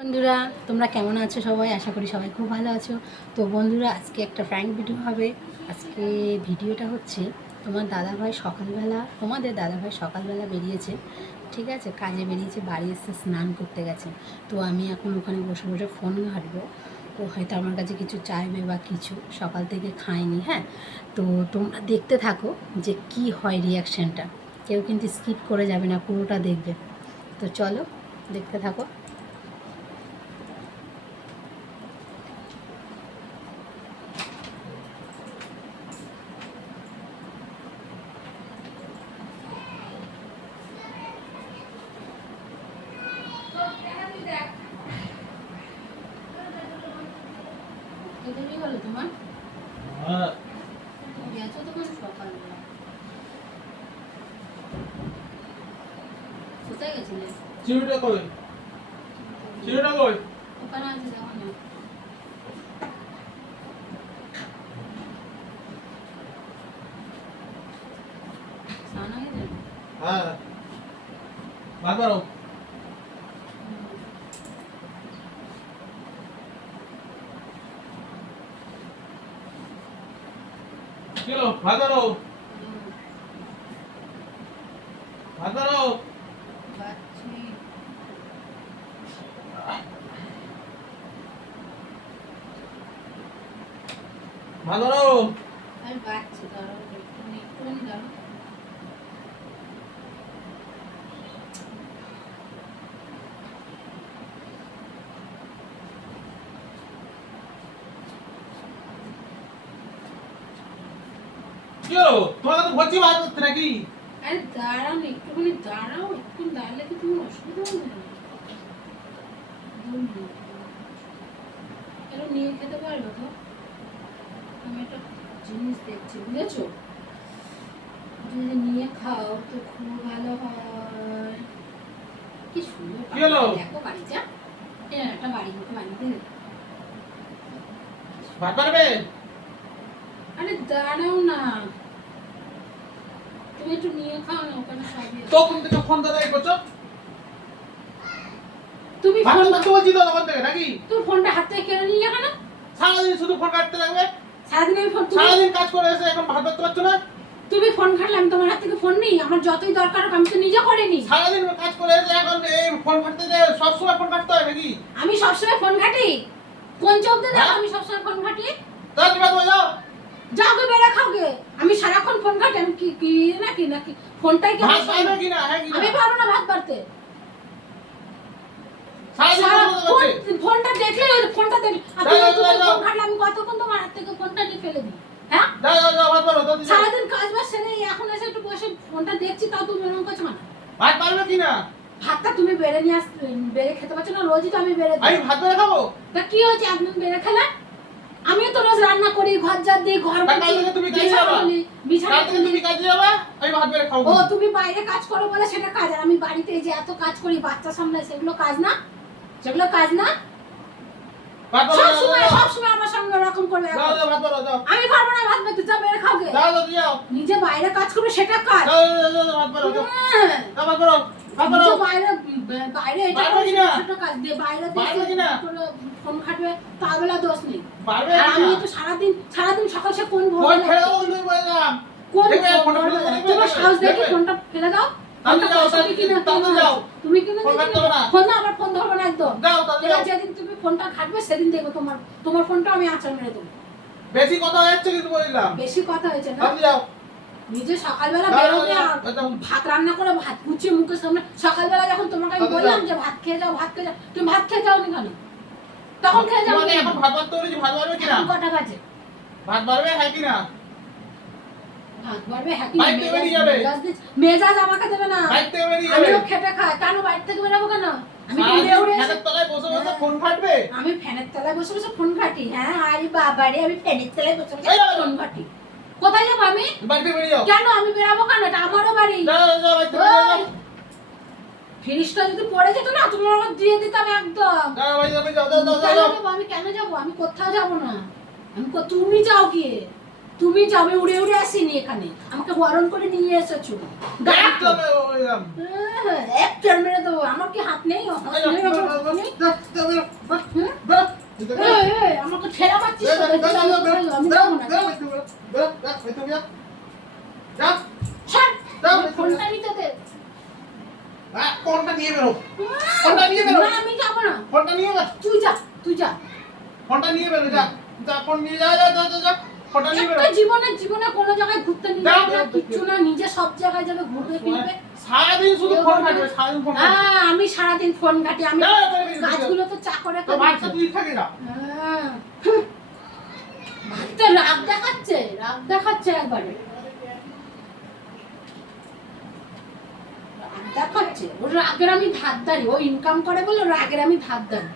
বন্ধুরা, তোমরা কেমন আছো? সবাই আশা করি সবাই খুব ভালো আছো। তো বন্ধুরা, আজকে একটা প্র্যাঙ্ক ভিডিও হবে। আজকে ভিডিওটা হচ্ছে তোমাদের দাদাভাই সকালবেলা বেরিয়েছে, ঠিক আছে, কাজে বেরিয়েছে, বাড়ি এসে স্নান করতে গেছে। তো আমি এখন ওখানে বসে বসে ফোন ঘাঁটবো। ও হয়তো আমার কাছে কিছু চাইবে বা কিছু, সকাল থেকে খায়নি। হ্যাঁ, তো তোমরা দেখতে থাকো যে কি হয় রিয়াকশানটা। কেউ কিন্তু স্কিপ করে যাবে না, পুরোটা দেখবে। তো চলো দেখতে থাকো। এদেরই হলো তোমার গেছো তোমার সকালবেলা। কোথায় গেছিলে? চিড়িটা কই? চিড়িটা কই? ওখানে আছে, দেখো না। স্নান হয়ে গেছে? হ্যাঁ, ভাত বাড়ো। কি হলো? ভাত বাড়ো। ভাত বাড়ো। বাচ্চি। ভাত বাড়ো। আমি বাচ্চি, দাঁড়াও একটুখানি দাঁড়াও। কি হলো? তোমার তো ভর্তি ভাত হচ্ছে নাকি? আরে দাঁড়াও না, একটুখানি দাঁড়াও। একটু দাঁড়ালে কি তোমার অসুবিধা হবে না? 2 মিনিট। এগুলো নিয়ে খেতে পারবে তো? আমি একটা জিনিস দেখছি, বুঝেছো? যদি নিয়ে খাও তো খুব ভালো হয়। কি সুন্দর কি হলো? দেখো বাড়িটা, এরকম একটা বাড়ির মতো বানিয়ে। ভাত বাড়বে? আরে দাঁড়াও না, তুমি একটু নিয়ে খাও না, ওখানে সবই আছে। তখন থেকে ফোন দাদাই করছো? তুমি ভাত ফোন, তো বলছি তো তখন থেকে নাকি? তুমি ফোনটা হাত থেকে কেড়ে নিলে কেন? সারাদিন শুধু ফোন কাটতে থাকবে? সারাদিন আমি ফোন, সারাদিন কাজ করে এসে এখন ভাত বাড়তে পারছো না? তুমি ফোন ঘাটলে আমি তোমার হাত থেকে ফোন নিই? আমার যতই দরকার হোক আমি তো নিজে করে নিই। সারাদিন কাজ করে এসে এখন এই ফোন কাটতে যে সবসময় ফোন কাটতে হয় নাকি? আমি সবসময় ফোন ঘাটি? কোন চোখ দিয়ে দেখো আমি সবসময় ফোন ঘাটি? তাহলে তুমি ভাত বাড়াও। যাও গে, বেড়ে খাও গে। আমি সারাক্ষণ ফোন ঘাটি? আমি কি কি নাকি নাকি ফোনটাই কি ভাত বাড়বে কিনা? হ্যাঁ কিনা? আমি পারবো না ভাত বাড়তে। সারাদিন ফোনটা দেখলে ওই ফোনটা দেখলে আর তুমি ফোন ঘাটলে আমি কতক্ষণ তোমার হাত থেকে ফোনটা নিয়ে ফেলে দিই? হ্যাঁ, যাও ভাত বাড়ো। সারাদিন কাজ বাজ সেরে এখন এসে একটু বসে ফোনটা দেখছি, তাও তুমি এরকম করছো না। ভাত পারবে কিনা? ভাতটা তুমি বেড়ে নিয়ে বেড়ে খেতে পারছো না? রোজই তো আমি বেড়ে আমি দিই। ভাত বেড়ে খাবো? তা কি হয়েছে একদিন বেড়ে খেলে? আমিও তো রোজ রান্না করি, ঘর ঝাড় দিই, ঘর কাল থেকে তুমি কাজে যাবা? বিছানা কাল থেকে তুমি কাজে যাবা? আমি ভাত বেড়ে খাবো। ও তুমি বাইরে কাজ করো বলে সেটা কাজ, আর আমি বাড়িতে এই যে এত কাজ করি বাচ্চা সামলাই, সেগুলো কাজ না? সেগুলো কাজ না? ভাত বাড়ো, সবসময় আমার সঙ্গে ওরকম করবে। যাও ভাত বাড়ো যাও। আমি পারবো না ভাত বাড়তে, যা বেড়ে খাও গে। যাও। নিজে বাইরে কাজ করবে সেটা কাজ। যাও ভাত বাড়ো যাও। যাও ভাত বাড়ো। ভাত বাড়ো। নিজে বাইরে বাইরে এটা পারবে করবে কিনা? সেটা কাজ দিয়ে বাইরে পারবে কিনা? ফোন খাটবে, তা বলে দোষ নেই। পারবে আর আমি কিনা? তো সারাদিন সকাল সে কোন ফোন ভোরবেলা ফেলে দাও কিন্তু বললাম। কোন দেখবে ফোনটা ফেলে ভোরবেলা দাও, তোমার সাহস দেখি ফোনটা ফেলে দাও। তাহলে যাও, তাহলে যাও। তুমি কিনে ফোন ঘাটতে হবে না। ফোন না, আমার ফোন ধরবে না একদম। যাও তাহলে যাও। যেদিন তুমি ফোনটা ঘাটবে সেদিন দেখবো তোমার ফোনটা আমি আঁচড় মেরে দেবো। বেশি কথা হচ্ছে কিন্তু বললাম। বেশি কথা হয়েছে না? তাহলে যাও। নিজে সকালবেলা যাও, বেরোবে যাও, আর যাও। ভাত রান্না করে ভাত গুছিয়ে মুখের সামনে, সকালবেলা যখন তোমাকে আমি তাহলে বললাম যাও। যে ভাত খেয়ে যাও, তুমি ভাত খেয়ে যাওনি কেন? তখন খেয়ে যাও। তোমাকে এখন ভাত বাড়তে বলেছি, ভাত বাড়বে কিনা? কটা বাজে? ভাত বাড়বে হ্যাঁ কিনা? ভাত বাড়বে, হ্যাঁ কি? বাইরে থেকে বেরিয়ে যাবে। মেজাজ আমাকে দেবে না। বাইরে থেকে বেরিয়ে যাবে। আমিও খেটে খাই, কেন বাইরে থেকে বেরোবো কেন? আমি সারাদিন উড়ে উড়ে ফ্যানের তলায় বসে বসে ফোন ঘাটবে? আমি ফ্যানের তলায় বসে বসে ফোন ঘাটি? হ্যাঁ, আরে বাবা রে, আমি ফ্যানের তলায় বসে বসে এই যাও, ফোন ঘাটি। কোথায় যাবো আমি? বাড়ি থেকে বেরিয়ে যাও। কেন আমি বেরাবো কেন? এটা আমারও বাড়ি। যাও বাড়ি থেকে বেরিয়ে যাও। ফ্রিজটা যদি পড়ে যেত না, তুমি আমাকে দিয়ে দিতাম একদম। যাও বাড়ি থেকে বেরিয়ে যাও, যাও। কেন যাবো? আমি কেন যাবো? আমি কোথাও যাবো না। তুমি যাও গিয়ে। তুমি যাবে উড়ে উড়ে আসিনি এখানে, আমাকে বরণ করে নিয়ে এসেছো। একটা ওইরকম একটার মেরে দেবো, আমার কি হাত নেই? হাত নেই, আমার হাত নেই। আমাকে ঠেলা মারছিস তো, আমি যাবো না। ছাড়, ফোনটা নিতে দে। ফোনটা নিয়ে বেরো, ফোনটা নিয়ে বেরো। না, আমি যাবো না। ফোনটা নিয়ে বেরো, তুই যা, তুই যা। ফোনটা নিয়ে বেরো, যা যা, ফোন নিয়ে যা যা যা যা, ফোনটা নিয়ে বেরো। একটা জীবনে কোনো জায়গায় ঘুরতে নিয়ে যাবে না, কিচ্ছু না, নিজে সব জায়গায় যাবে, ঘুরবে ফিরবে। সারাদিন শুধু ফোন ঘাটবে, সারাদিন ফোন ঘাটবে। হ্যাঁ, আমি সারাদিন ফোন ঘাটি, আমি কাজগুলো তো চাকরে তো বাচ্চা তুই থাকে না। ভাতটা রাগ দেখাচ্ছে একবারে। রাগ দেখাচ্ছে, ওর রাগের আমি ধার দাঁড়ি, ও ইনকাম করে বলে রাগের আমি ধার দাঁড়ি।